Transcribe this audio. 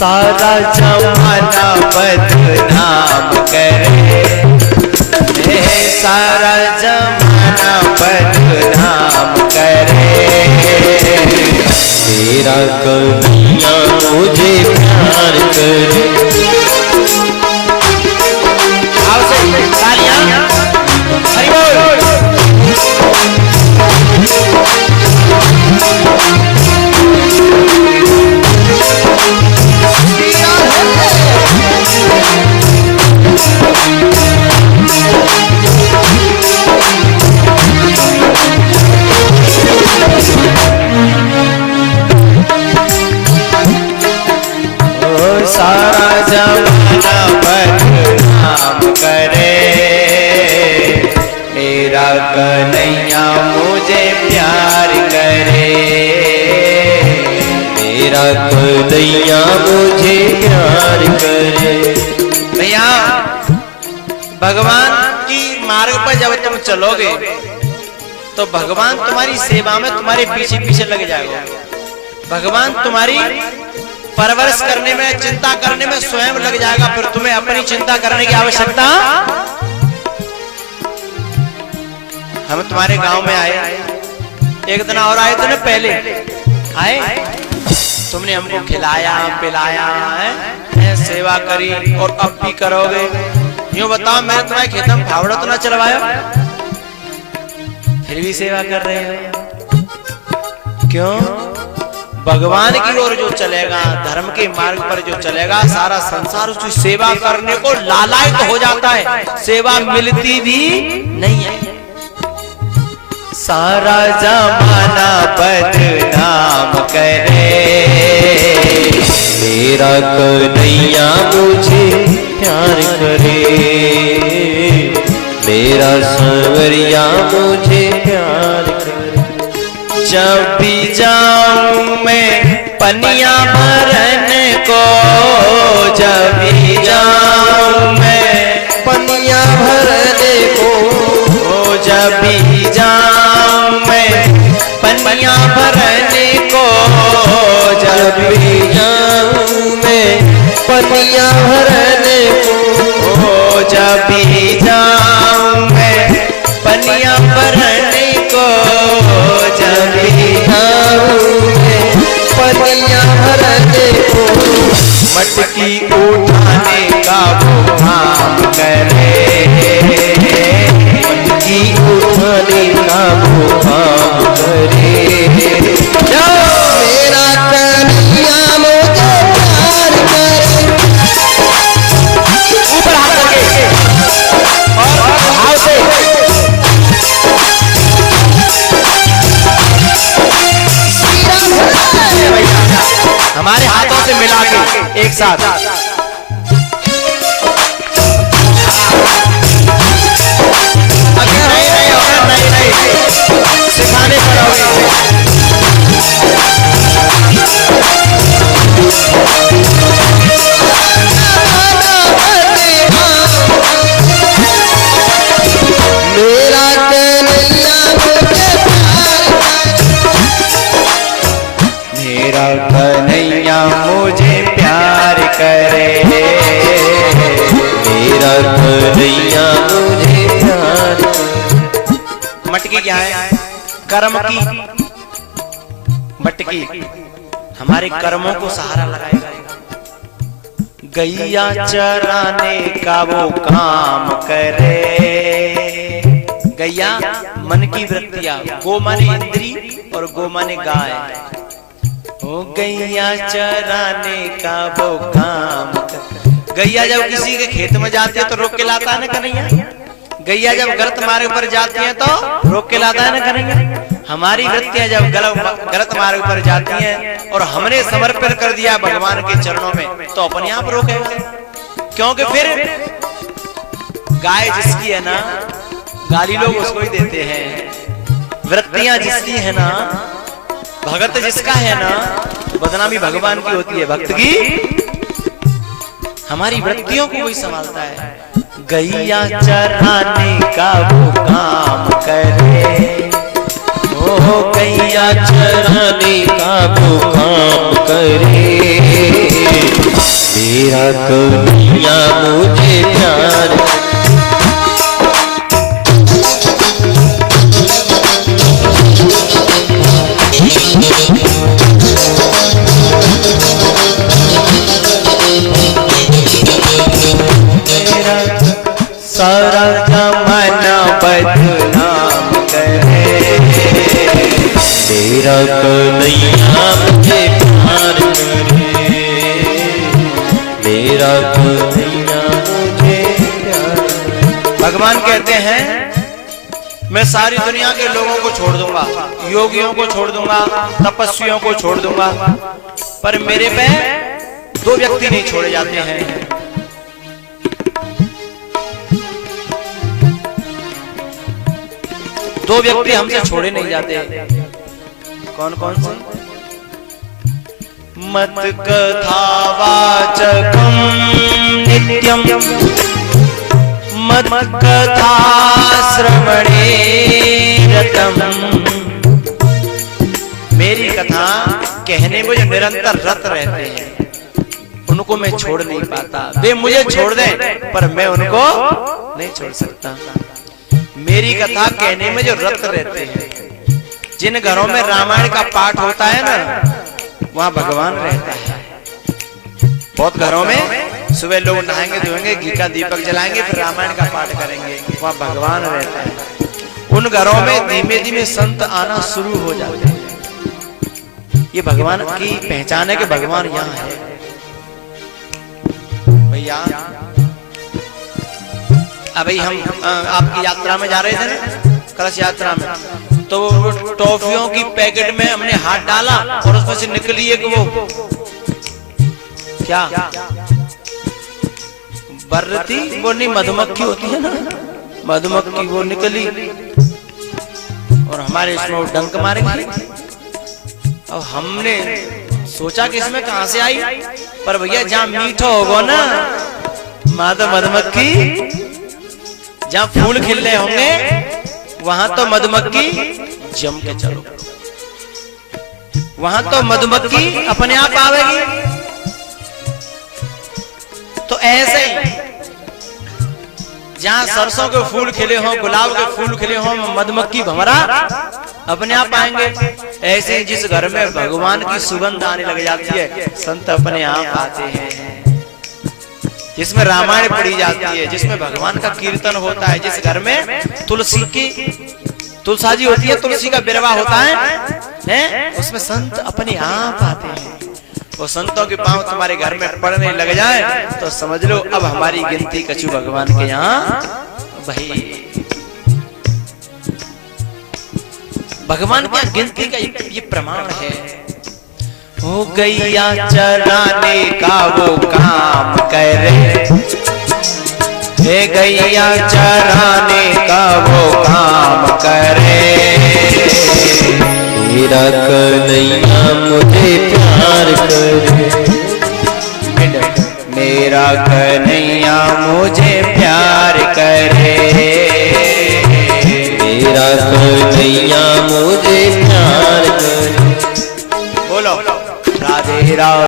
सारा जमाना बदनाम करे, सारा जमाना बदनाम करे। तेरा कन्हैया मुझे प्यार करे। आओ से तालियां, हरि बोल। सारा जमाना बदनाम करे, मेरा कन्हैया मुझे प्यार करे, मेरा कन्हैया मुझे प्यार करे। भैया भगवान की मार्ग पर जब तुम चलोगे तो भगवान तुम्हारी सेवा में तुम्हारे पीछे पीछे लग जाएगा। भगवान तुम्हारी परवरिश करने में, चिंता करने में स्वयं लग जाएगा। फिर तुम्हें अपनी चिंता करने की आवश्यकता। हम तुम्हारे गांव में आए, एक दिन और आए थे ना, पहले आए, तुमने हमको खिलाया पिलाया है, सेवा करी और अब भी करोगे। यूं बताओ, मैंने तुम्हारे खेत में फावड़ा तो ना चलवाया, फिर भी सेवा कर रहे हो। क्यों? भगवान की ओर जो चलेगा, धर्म के मार्ग पर जो चलेगा, सारा संसार उसकी सेवा करने को लालायित हो जाता है, सेवा मिलती भी नहीं है। सारा जमाना बदनाम करे, मेरा कन्हैया मुझे प्यार करे, मेरा सांवरिया मुझे प्यार करे। जब भी जाऊं मैं पनिया भरने को, जब भी जाऊं मैं पनिया भरने को, जब भी जाऊं मैं पनिया भरने को, जब भी जाऊं मैं पनिया भरने को, जब भी जाऊं मैं पनिया भरने को, जब भी जाऊं मैं पनिया भरने को। मटकी उठाने का वो काम करे, मटकी उठाने का वो काम करे। मेरा कन्हैया मुझे प्यार करे। ऊपर हाथ करके और हाथ से हमारे हाथों से मिला के एक साथ। नहीं, सिखाने पर आओगे। मेरा कन्हैया मुझे मेरा कन्हैया मुझे प्यार करे, मेरा कन्हैया मुझे प्यार करे। मटकी क्या है? कर्म की मटकी हमारे कर्मों को सहारा लगाएगा। गैया चराने का वो काम करे, गैया मन की वृत्तियां, गो माने इंद्री और गो माने गाय। ओ गैया चराने का वो काम कर। गैया जब किसी के खेत में जाती है तो रोक के लाता है ना कन्हैया। गैया जब गलत मार्ग पर जाती है तो रोक के लाता है ना कन्हैया। हमारी वृत्तियां जब गलत मार्ग पर जाती हैं और हमने समर्पण कर दिया भगवान के चरणों में तो अपने आप रोकेगा। क्योंकि फिर गाय जिसकी है ना, गाली लोग उसको ही देते हैं। वृत्तियां जिसकी है ना, भगत जिसका है ना, बदनामी भगवान की होती है, भक्त की। हमारी वृत्तियों को वही संभालता है। गैया चराने का वो काम करे, ओ गैया चराने का वो काम करे। कन्हैया मुझे प्यार सारा जमाना बदनाम करे, तेरा कन्हैया मुझे प्यार करे, मेरा कन्हैया मुझे प्यार करे। भगवान कहते हैं मैं सारी दुनिया के लोगों को छोड़ दूंगा, योगियों को छोड़ दूंगा, तपस्वियों को छोड़ दूंगा, पर मेरे पे दो व्यक्ति नहीं छोड़े जाते हैं। दो व्यक्ति हमसे छोड़े नहीं जाते। कौन कौन से? मत कथावाचकं नित्यं मत कथा श्रवणे रतम। मेरी कथा कहने में जो निरंतर रत रहते हैं उनको मैं छोड़ नहीं पाता। वे मुझे छोड़ दें पर मैं उनको नहीं छोड़ सकता। मेरी कथा कहने में जो रत रहते हैं, जिन घरों में रामायण का पाठ होता है ना, वहां भगवान रहता है। बहुत घरों में सुबह लोग नहाएंगे धोएंगे, घी का दीपक जलाएंगे, फिर रामायण का पाठ करेंगे, वहां भगवान रहता है। उन घरों में धीमे धीमे संत आना शुरू हो जाते हैं। ये भगवान की पहचान है कि भगवान यहाँ है। भैया अभी हम आपकी यात्रा में जा रहे थे ना, कलश यात्रा में, तो टॉफियों की पैकेट में हमने हाथ डाला और उसमें से निकली एक वो क्या बर्रती, वो नहीं मधुमक्खी होती है ना, मधुमक्खी वो निकली और हमारे इसमें वो डंक मारेंगे। अब हमने सोचा कि इसमें कहां से आई, पर भैया जहां मीठा होगा ना माधव मधुमक्खी, जहां फूल खिल रहे होंगे वहां तो मधुमक्खी जम के चलो, वहां तो मधुमक्खी अपने आप आवेगी। तो ऐसे ही जहां सरसों के फूल खिले हों, गुलाब के फूल खिले हों, मधुमक्खी भंवरा अपने आप आएंगे। ऐसे ही जिस घर में भगवान की सुगंध आने लग जाती है, संत अपने आप आते हैं। जिसमें रामायण पढ़ी जाती है, जिसमें भगवान का कीर्तन होता है, जिस घर में तुलसाजी होती है, तुलसी का बिरवा होता है, उसमें संत अपने आप आते हैं। वो संतों के पांव तुम्हारे घर में पड़ने लग जाए तो समझ लो अब हमारी गिनती कछु भगवान के यहाँ भाई। भगवान की गिनती का ये प्रमाण है। हो गैया चराने का वो काम करे, हे गैया चराने का वो काम करे, मेरा कन्हैया मुझे प्यार करे, मेरा कन्हैया मुझे प्यार करे, मेरा कन्हैया मुझे प्यार करे। बोलो राधे राधे।